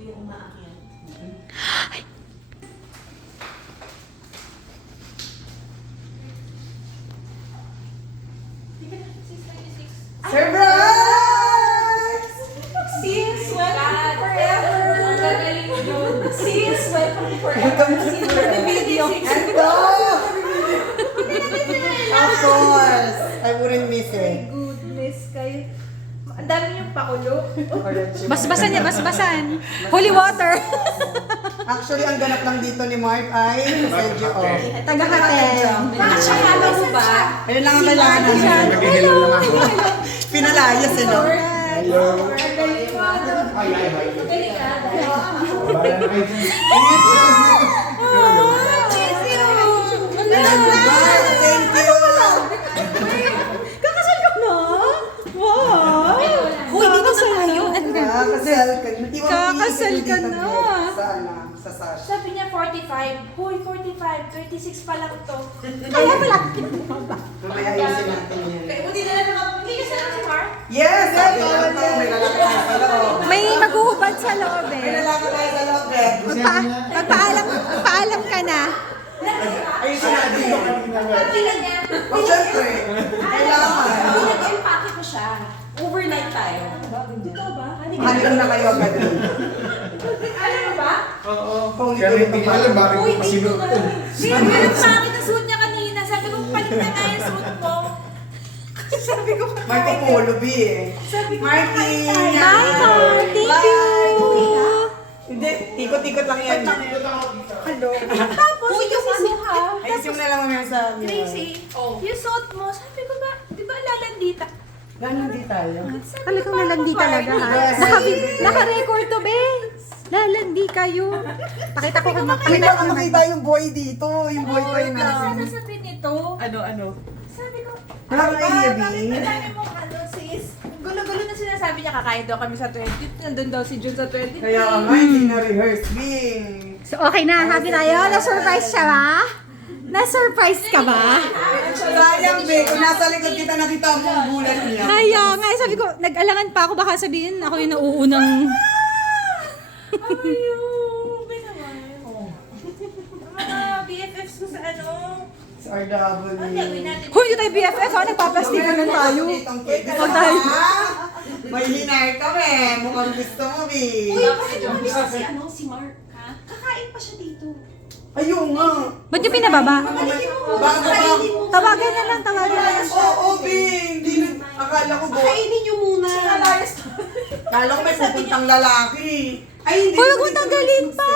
yung umaakyat. Surprise! Sis, welcome forever! Ang gagaling yun. Sis, welcome forever. Sis, video. Ito! Of course! I wouldn't miss it. Goodness, kayo. Ang dami niyong pakulo. Basbasan niya, basbasan. Holy water. Actually, ang ganap lang dito ni Mark ay Sergio O. Taga-hatel. Nakakala mo ba? Ayun lang ang kailangan namin. Nag-hello lang ako. Pinalayas, eh, no? Hello. Ang galing mo. Ay, ay, ay. Galing ka. Bahala na kayo. Mark, thank you! Kakasal ka na? Wow. Hoy, dito sa layo. Kakasal ka. Kakasal ka na. Sa ano? Sa Sash. Sabi niya 45. Hoy, 45. 36 pa lang to. Kaya pala. Mamaya ayusin natin yan. Buti na lang hindi ka sana si Mark? Yes! Sabi lang to. May lalaki tayo sa loob. May maghuhubad sa loob May eh. lalaki tayo sa loob eh. Magpaalam ka na. Ayusin natin yun. Tingnan niya. O, syempre. Kailangan. Nag-empake ko siya. Overnight tayo. Ikaw ba? Hanin na kayo agad. Alam mo ba? Oo. Kung Kaya hindi ko alam bakit ko pasinod ko. Ang pangit ang suot niya kanina. Sabi ko, palit na nga yung suot mo. Sabi ko, Marco Polo B eh. Sabi ko, Marky! Bye, Mark. Thank you. Hindi, tikot-tikot lang yan. Hello. Tapos, yung ano ha? Ayusin mo na lang mamaya sa amin. Crazy. Yung suot mo, sabi ko ba, di ba lalandita? Ganon di tayo. Talagang lalandi talaga ha. Naka-record to, be. Lalandi kayo. Pakita ko kung Hindi ka makita yung boy dito. Yung boy ko yung Ano namin. sabi nito? Ano? Sabi ko, Wala kang idea, bakit B? ang dami mong ano, sis? Gulo-gulo na sinasabi niya, kakain daw kami sa 20. Nandun daw si Jun sa 20. Kaya nga, hindi na-rehearse, Bing. So, okay na. Happy tayo. Na-surprise siya ba? Na-surprise ka ba? Sayang, Bing. Kung nasa likod kita, nakita mo ang bulan niya. Kaya nga, sabi ko, nag-alangan pa ako. Baka sabihin, ako yung nauunang... Ayun, may naman. Mga BFFs ko sa ano. Sa RW. Ang gagawin natin. Hoy, hindi tayo BFF ha? Nagpaplastikan lang tayo. Huwag tayo. May hinay kami. Mukhang gusto mo, Bing. Uy, bakit yung si ano, si Mark? Ha? Kakain pa siya dito. Ayun nga. Ba't yung pinababa? Bakit ba? Tawagan na lang, tawagan na lang. Oo, Bing. Di na, akala ko boy. Kainin niyo muna. Sa layas to. Akala ko may pupuntang lalaki. Ay, hindi. Hoy, huwag mo tanggalin pa.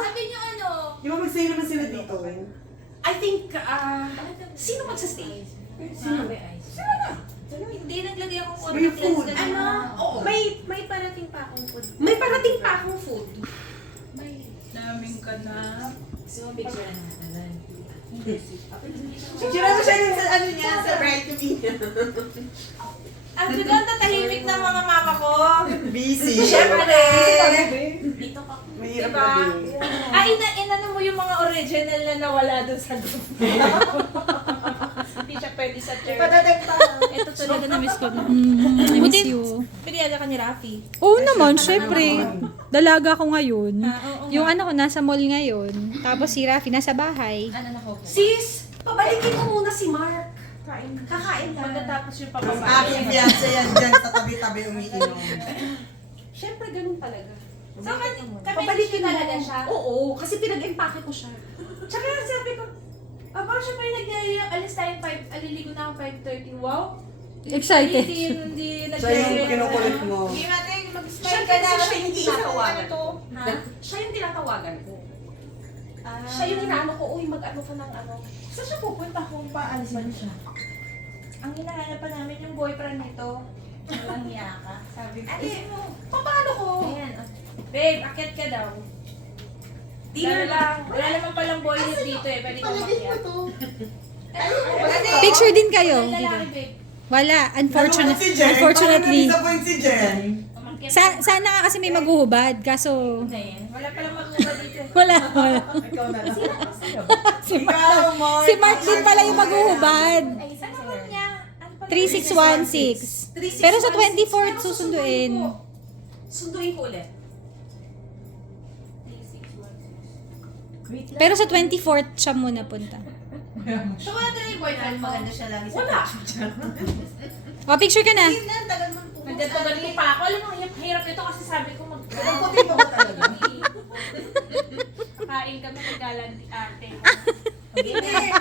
Sabi niyo ano? Di ba mag-stay naman sila dito? I think, sino magsastay? Sino may ice? Sino na? Hindi, naglagay akong May contact food. lens kanina. Ano? Oo. May parating pa akong food. May parating pa akong food. May daming ka na. Gusto mo picture na natin? Picture mo siya yung sa ano niya, sa bright to be. Ang ganda, tatahimik ng mga mama ko. Busy. Siyempre. Dito ka. Mahirap Diba? na, Bing. Ah, inano mo yung mga original na nawala dun sa group. Hindi siya pwede sa church. Ito talaga na-miss ko. I miss you. Piniyada ka ni Rafi. Oo naman, syempre. Dalaga ko ngayon. Oo Yung ano ko, nasa mall ngayon. Tapos si Rafi nasa bahay. Sis, pabalikin mo muna si Mark. Kakain ka. Pagkatapos yung Ang pababa. aking fiancé yan dyan sa tabi-tabi umiinom. Siyempre, ganun talaga. So, Pabalikin mo. talaga siya. Oo, kasi pinag-empake ko siya. Tsaka sabi ko, parang siya pa yung alis tayong 5, aliligo na ako 5:30. Wow! Excited. Hindi Siya yung kinukulit mo. Hindi natin mag-smile Siya ka kasi na siya kasi yung hindi tinatawagan ito. Ha? Siya yung tinatawagan ko. Ah. Siya yung inaano ko, uy, mag-ano ka ng ano. Saan siya pupunta kung paalis ba siya? Ang hinahanap pa namin yung boyfriend nito. Walang hiya ka. Sabi ko. Mo, Paano ko? ayan. Babe, akit ka daw. Di Wala na lang. Wala naman palang boylet dito eh. Pwede ka makiyak. Picture din kayo. Lalaki, Dito. babe. Wala, Nalungkot si Jen. unfortunately. Paano na-disappoint si Jen? Umakyat Sana nga kasi may maghuhubad, kaso na yan. Wala palang magmumba dito eh. wala. Ikaw na lang. Si Mark, Ikaw, Mark. si Mark din pala yung maghuhubad. Ay, saan naman niya? Ano pala? 3616. Pero sa 24th susunduin. Sunduin ko ulit. Pero sa 24th siya muna punta. So, wala talaga yung boyfriend mo? Maganda siya lagi sa Wala. O, picture ka na. Tingnan, tagal mo po. Nagdatogan ko pa ako. Alam mo, hirap ito kasi sabi ko Puti mo ba talaga? Kain kami, naggalan ate. Hindi, guys,